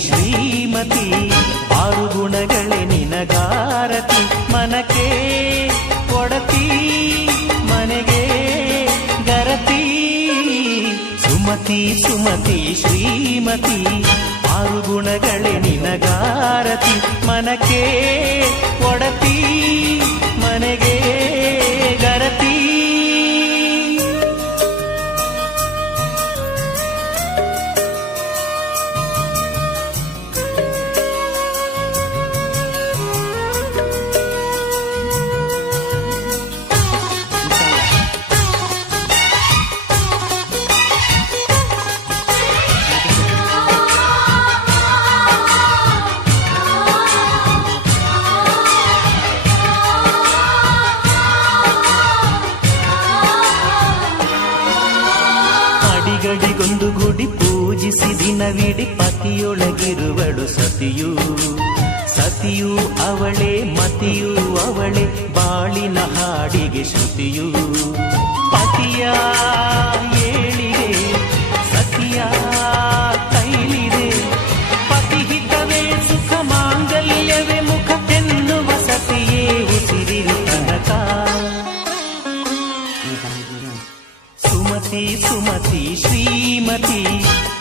ಶ್ರೀಮತಿ ಆರು ಗುಣಗಳೇ ನಿನಗಾರತಿ ಮನಕ್ಕೆ ಕೊಡತಿ ಮನೆಗೆ ಗರತಿ ಸುಮತಿ ಸುಮತಿ ಶ್ರೀಮತಿ ಆರು ಗುಣಗಳೇ ನಿನಗಾರತಿ ಮನಕ್ಕೆ ಕೊಡತಿ ಮನೆಗೆ ಗರತಿ. ಗಡಿಗೊಂದು ಗುಡಿ ಪೂಜಿಸಿ ದಿನವಿಡಿ ಪತಿಯೊಳಗಿರುವಳು ಸತಿಯು ಸತಿಯು ಅವಳೇ ಮತಿಯು ಅವಳೇ ಬಾಳಿನ ಹಾಡಿಗೆ ಶ್ರುತಿಯು ಪತಿಯ ಏಳಿಗೆ ಸತಿಯ ಕೈಲಿದೆ ಪತಿಹಿತವೇ ಸುಖ ಮಾಂಗಲ್ಯವೇ ಮುಖ ಎನ್ನುವ ಸತಿಯೇ ಉಸಿರಿನ ತನಕ. ಸುಮತಿ ಸುಮತಿ ಶ್ರೀಮತಿ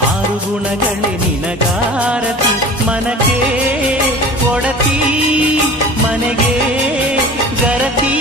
ಆರು ಗುಣಗಳೇ ನಿನಗಾರತಿ ಮನಕ್ಕೆ ಕೊಡತಿ ಮನೆಗೆ ಗರತಿ.